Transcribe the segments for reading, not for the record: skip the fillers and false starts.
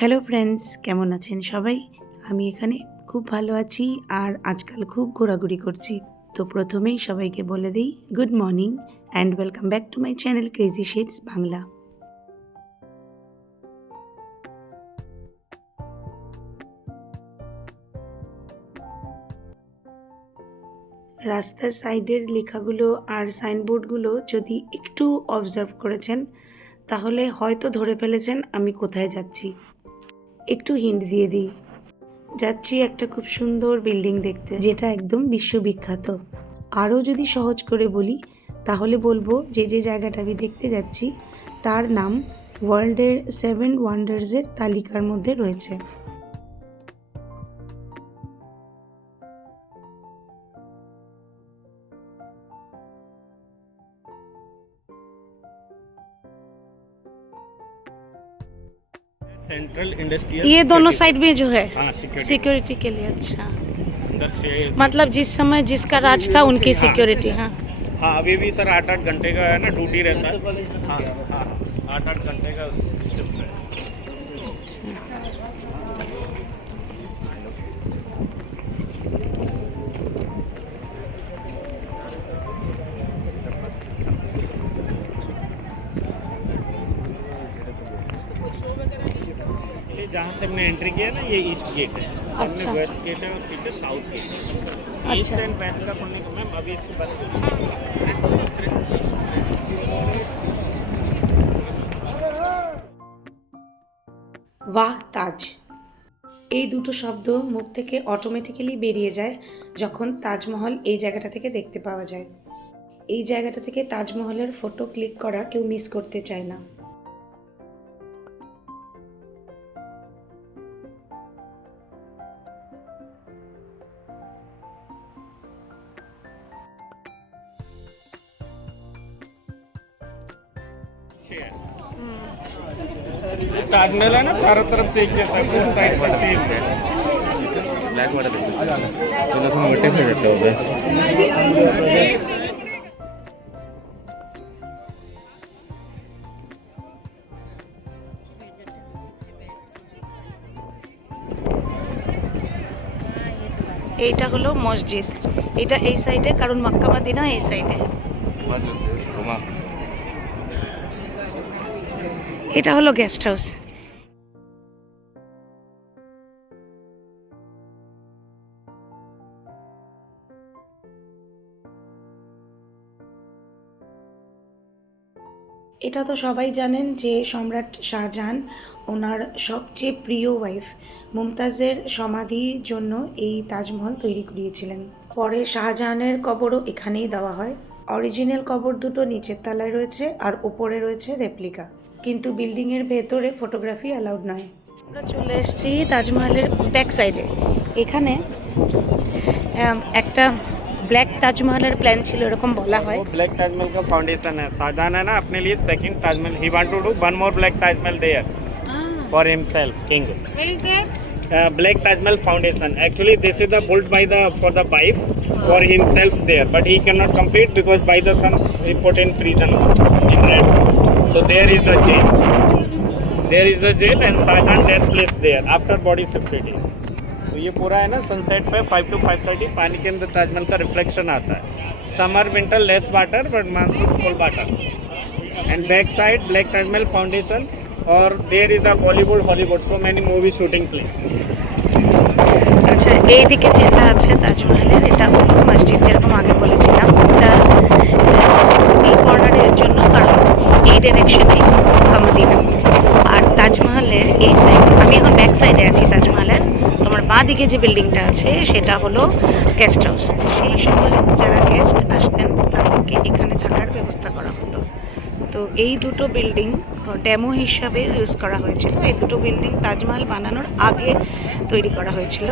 Hello friends, কেমন আছেন সবাই? আমি এখানে খুব ভালো আছি আর আজকাল খুব ঘোরাঘুরি করছি। তো প্রথমেই সবাইকে বলে দিই good morning and welcome back to my channel crazy shades Bangla. রাস্তার সাইডের লেখাগুলো আর সাইনবোর্ডগুলো যদি একটু অবজার্ভ করেছেন তাহলে হয়তো ধরে ফেলেছেন আমি কোথায় যাচ্ছি। একটু হিন্ট দিয়ে দিই, যাচ্ছি একটা খুব সুন্দর বিল্ডিং দেখতে, যেটা একদম বিশ্ববিখ্যাত। আরও যদি সহজ করে বলি তাহলে বলবো যে জায়গাটা আমি দেখতে যাচ্ছি তার নাম ওয়ার্ল্ডের 7 ওয়ান্ডার্সের তালিকার মধ্যে রয়েছে। सेंट्रल इंडस्ट्रियल ये दोनों साइड में जो है हाँ सिक्योरिटी के लिए। अच्छा, अंदर से मतलब जिस समय जिसका राज था उनकी सिक्योरिटी। हाँ, हाँ अभी भी सर 8-8 घंटे का है ना ड्यूटी रहता है। हाँ हाँ 8-8 घंटे का शिफ्ट है। ये जहाँ से हमने एंट्री किया ना ये ईस्ट गेट है, सामने अच्छा। वेस्ट गेट है और पीछे साउथ गेट है। ईस्ट अच्छा। एंड वेस्ट का खोलने को मैम अभी इसको बंद कर वाह ताज, এই দুটো শব্দ মুখ থেকে অটোমেটিক্যালি বেরিয়ে যায় যখন তাজমহল এই জায়গাটা থেকে দেখতে পাওয়া যায়। এই জায়গাটা থেকে তাজমহলের ফটো ক্লিক করা কেউ মিস করতে চায় না। ताजमहल है ना चारों तरफ से एक जैसा, फोर साइड से सेम है। ब्लैक वाटर देखो तो देखो मोटे से रहते होगा। এইটা হলো মসজিদ, এটা এই সাইডে, কারণ মক্কা মদিনা এই সাইডে। এটা হলো গেস্ট হাউস। এটা তো সবাই জানেন যে সম্রাট শাহজাহান ওনার সবচেয়ে প্রিয় ওয়াইফ মুমতাজের সমাধির জন্য এই তাজমহল তৈরি করিয়েছিলেন। পরে শাহজাহানের কবরও এখানেই দেওয়া হয়। অরিজিনাল কবর দুটো নিচের তলায় রয়েছে আর ওপরে রয়েছে রেপ্লিকা, কিন্তু বিল্ডিংয়ের ভেতরে ফটোগ্রাফি অ্যালাউড নয়। আমরা চলে এসেছি তাজমহলের ব্যাক সাইডে। এখানে একটা ব্ল্যাক তাজমহলের প্ল্যান ছিল এরকম বলা হয়। वो ब्लैक ताजमहल का फाउंडेशन है। शाहजहां है ना अपने लिए second Taj Mahal, he want to do one more black Taj Mahal there for himself king. Where is that? Black Taj Mahal foundation, actually this is the built by the for the wife for himself there, but he cannot complete because by the son he put in prison in red. So there is the jail and Shahjahan death place there after body shifted. तो ये पूरा है ना sunset पे 5 to 5:30 पानी के अंदर ताजमहल का रिफ्लेक्शन आता है। Summer winter less water but monsoon full water. And back side black Taj Mahal foundation और there is a Hollywood so many movie shooting place. আচ্ছা, এইদিকে যেটা আছে তাজমহলের, এটা হলো মসজিদ, যেরকম আগে বলেছিলাম। এটা এই কর্নারের জন্য, কারণ এই ডিরেকশনে মদিনা। আর তাজমহলের এই সাইড, আমি এখন ব্যাক সাইডে আছি তাজমহলের। তোমার বাঁ দিকে যে বিল্ডিংটা আছে সেটা হলো গেস্ট হাউস। সেই সময় যারা গেস্ট আসতেন তাদেরকে এখানে থাকার ব্যবস্থা করা হতো। তো এই দুটো বিল্ডিং ডেমো হিসাবে ইউজ করা হয়েছিল। এই দুটো বিল্ডিং তাজমহল বানানোর আগে তৈরি করা হয়েছিল।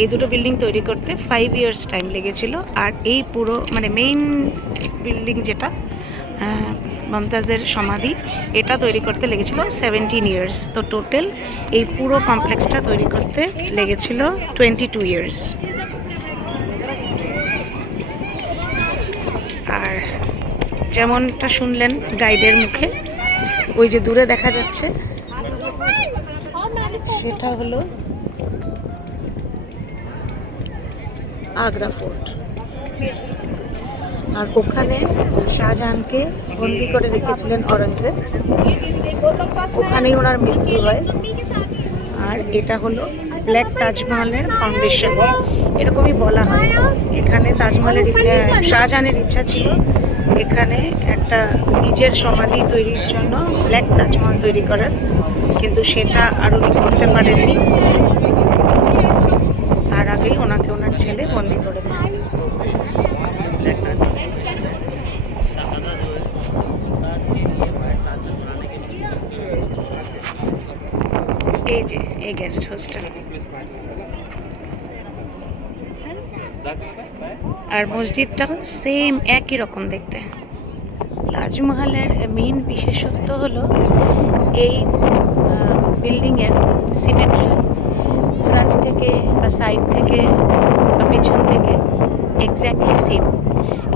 এই দুটো বিল্ডিং তৈরি করতে 5 ইয়ার্স টাইম লেগেছিল। আর এই পুরো মানে মেইন বিল্ডিং যেটা মমতাজের সমাধি, এটা তৈরি করতে লেগেছিল 17 ইয়ার্স। তো টোটাল এই পুরো কমপ্লেক্সটা তৈরি করতে লেগেছিল 22 ইয়ার্স। আর যেমনটা শুনলেন গাইডের মুখে, ওই যে দূরে দেখা যাচ্ছে সেটা হলো আগ্রা ফোর্ট। আর ওখানে শাহজাহানকে বন্দি করে রেখেছিলেন অরঙ্গজেব, ওখানেই ওনার মৃত্যু হয়। আর এটা হলো ব্ল্যাক তাজমহলের ফাউন্ডেশন, এরকমই বলা হয়। এখানে তাজমহলের শাহজাহানের ইচ্ছা ছিল এখানে একটা নিজের সমাধি তৈরির জন্য ব্ল্যাক তাজমহল তৈরি করার, কিন্তু সেটা আর উনি করতে পারেননি। তার আগেই ওনাকে ওনার ছেলে বন্দি করে দেয়। এই যে এই গেস্ট হাউসটা, আর মসজিদটা সেম একই রকম দেখতে। তাজমহলের মেইন বিশেষত্ব হলো এই বিল্ডিংয়ের সিমেট্রি, ফ্রন্ট থেকে বা সাইড থেকে বা পেছন থেকে এক্স্যাক্টলি সেম।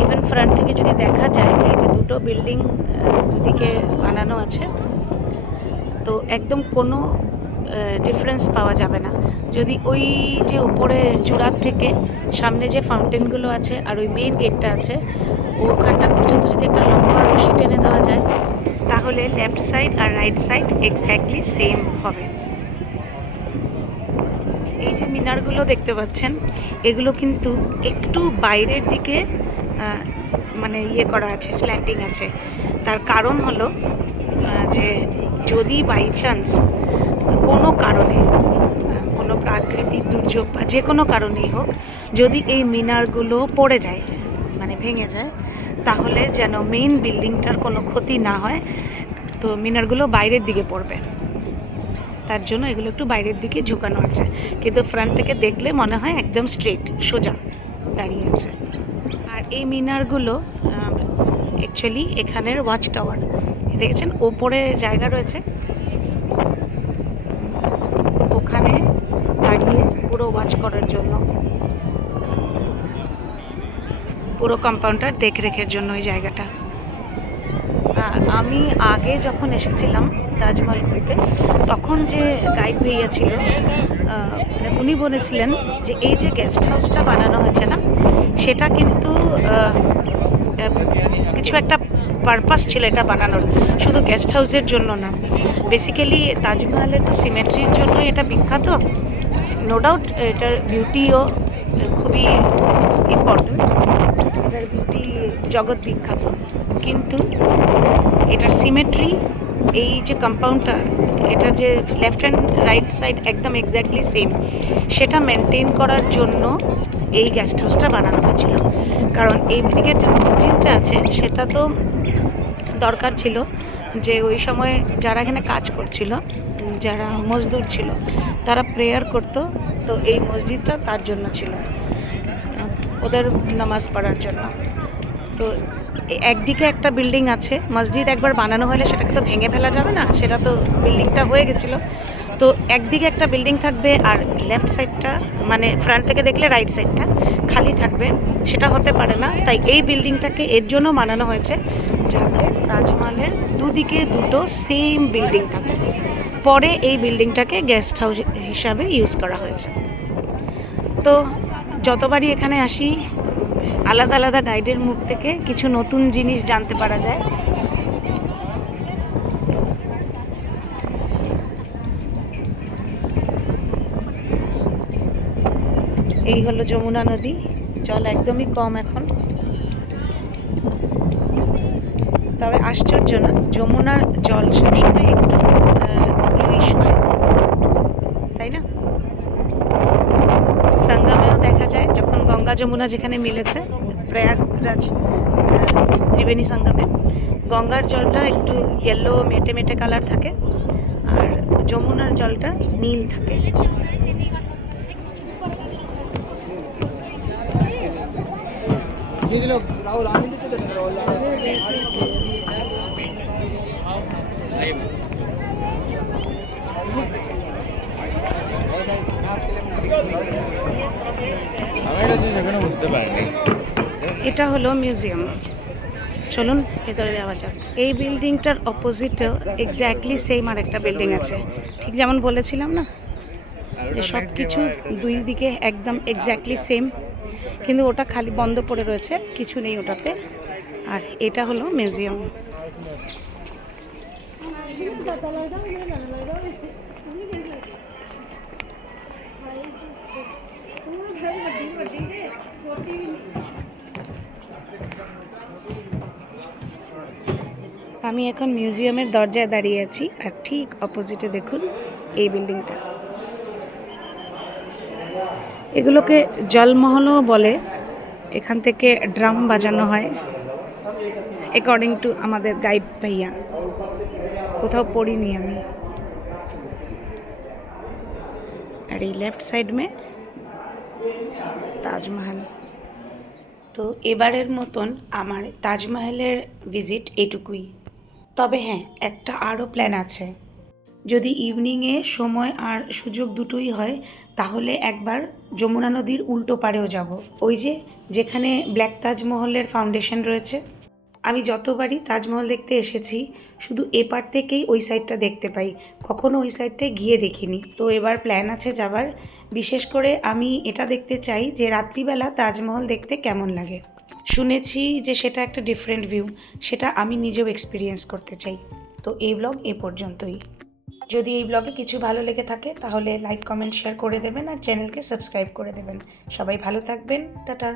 ইভেন ফ্রন্ট থেকে যদি দেখা যায়, এই যে দুটো বিল্ডিং দুদিকে বানানো আছে, তো একদম কোনো ডিফারেন্স পাওয়া যাবে না। যদি ওই যে উপরে চূড়ার থেকে সামনে যে ফাউন্টেনগুলো আছে আর ওই মেইন গেটটা আছে, ওখানটা পর্যন্ত যদি একটা লম্বা রশি টেনে দেওয়া যায়, তাহলে লেফট সাইড আর রাইট সাইড এক্স্যাক্টলি সেম হবে। এই যে মিনারগুলো দেখতে পাচ্ছেন, এগুলো কিন্তু একটু বাইরের দিকে মানে ইয়ে করা আছে, স্ল্যান্টিং আছে। তার কারণ হলো যে যদি বাই চান্স কোনো কারণে, কোনো প্রাকৃতিক দুর্যোগ বা যে কোনো কারণেই হোক, যদি এই মিনারগুলো পড়ে যায়, মানে ভেঙে যায়, তাহলে যেন মেইন বিল্ডিংটার কোনো ক্ষতি না হয়। তো মিনারগুলো বাইরের দিকে পড়বে, তার জন্য এগুলো একটু বাইরের দিকে ঝুঁকানো আছে, কিন্তু ফ্রন্ট থেকে দেখলে মনে হয় একদম স্ট্রেট সোজা দাঁড়িয়ে আছে। আর এই মিনারগুলো অ্যাকচুয়ালি এখানের ওয়াচ টাওয়ার, দেখেছেন ওপরে জায়গা রয়েছে, ওখানে দাঁড়িয়ে পুরো ওয়াচ করার জন্য, পুরো কম্পাউন্ডার দেখরেখের জন্য ওই জায়গাটা। আর আমি আগে যখন এসেছিলাম তাজমহল ঘুরতে, তখন যে গাইড ভাইয়া ছিল, মানে উনি বলেছিলেন যে এই যে গেস্ট হাউসটা বানানো হয়েছে না, সেটা কিন্তু কিছু একটা পারপাস ছিল এটা বানানোর, শুধু গেস্ট হাউসের জন্য না। বেসিক্যালি তাজমহলের তো সিমেট্রির জন্যই এটা বিখ্যাত, নো ডাউট এটার বিউটিও খুবই ইম্পর্টেন্ট, এটার বিউটি জগৎ বিখ্যাত, কিন্তু এটার সিমেট্রি, এই যে কম্পাউন্ডটা, এটা যে লেফট হ্যান্ড রাইট সাইড একদম এক্স্যাক্টলি সেম, সেটা মেনটেন করার জন্য এই গেস্ট হাউসটা বানানো হয়েছিল। কারণ এই দিকের যে মসজিদটা আছে, সেটা তো দরকার ছিল যে ওই সময় যারা এখানে কাজ করছিল, যারা মজদুর ছিল, তারা প্রেয়ার করতো, তো এই মসজিদটা তার জন্য ছিল, ওদের নামাজ পড়ার জন্য। তো একদিকে একটা বিল্ডিং আছে, মসজিদ একবার বানানো হলে সেটাকে তো ভেঙে ফেলা যাবে না, সেটা তো বিল্ডিংটা হয়ে গেছিলো, তো একদিকে একটা বিল্ডিং থাকবে আর লেফট সাইডটা, মানে ফ্রন্ট থেকে দেখলে রাইট সাইডটা খালি থাকবে, সেটা হতে পারে না। তাই এই বিল্ডিংটাকে এর জন্য বানানো হয়েছে যাতে তাজমহলের দুদিকে দুটো সেম বিল্ডিং থাকে। পরে এই বিল্ডিংটাকে গেস্ট হাউস হিসাবে ইউজ করা হয়েছে। তো যতবারই এখানে আসি, আলাদা আলাদা গাইডের মুখ থেকে কিছু নতুন জিনিস জানতে পারা যায়। এই হলো যমুনা নদী, জল একদমই কম এখন, তবে আশ্চর্য না, যমুনার জল সবসময় একটু ব্লুইশ হয়, তাই না? সঙ্গমেও দেখা যায়, যখন গঙ্গা যমুনা যেখানে মিলেছে, প্রয়াগরাজ ত্রিবেণী সঙ্গমে, গঙ্গার জলটা একটু ইয়েলো মেটে মেটে কালার থাকে, আর যমুনার জলটা নীল থাকে। বুঝতে পারিনি। এটা হলো মিউজিয়াম, চলুন ভেতরে যাওয়া যাক। এই বিল্ডিংটার অপোজিটেও এক্স্যাক্টলি সেম আর একটা বিল্ডিং আছে, ঠিক যেমন বলেছিলাম না, যে সব কিছু দুই দিকে একদম এক্স্যাক্টলি সেম, কিন্তু ওটা খালি বন্ধ পড়ে রয়েছে, কিছু নেই ওটাতে। আর এটা হলো মিউজিয়াম। আমি এখন মিউজিয়ামের দরজায় দাঁড়িয়ে আছি, আর ঠিক অপোজিটে দেখুন এই বিল্ডিংটা। এগুলোকে জলমহলও বলে। এখান থেকে ড্রাম বাজানো হয় অ্যাকর্ডিং টু আমাদের গাইড ভাইয়া, কোথাও পড়িনি আমি। আর এই লেফট সাইড মে তাজমহল। তো এবারের মতন আমার তাজমহলের ভিজিট এটুকুই। তবে হ্যাঁ, একটা আরও প্ল্যান আছে। যদি ইভিনিংয়ে সময় আর সুযোগ দুটোই হয়, তাহলে একবার যমুনা নদীর উল্টো পাড়েও যাব। ওই যে যেখানে ব্ল্যাক তাজমহলের ফাউন্ডেশন রয়েছে। আমি যতবারই তাজমহল দেখতে এসেছি, শুধু এপার থেকেই ওই সাইডটা দেখতে পাই, কখনো ওই সাইডটায় গিয়ে দেখিনি। তো এবার প্ল্যান আছে যাবার। বিশেষ করে আমি এটা দেখতে চাই যে রাত্রিবেলা তাজমহল দেখতে কেমন লাগে। শুনেছি যে সেটা একটা ডিফারেন্ট ভিউ, সেটা আমি নিজেও এক্সপিরিয়েন্স করতে চাই। তো এই ব্লগ এ পর্যন্তই। যদি এই ব্লগে কিছু ভালো লেগে থাকে তাহলে লাইক, কমেন্ট, শেয়ার করে দেবেন আর চ্যানেলকে সাবস্ক্রাইব করে দেবেন। সবাই ভালো থাকবেন, টাটা।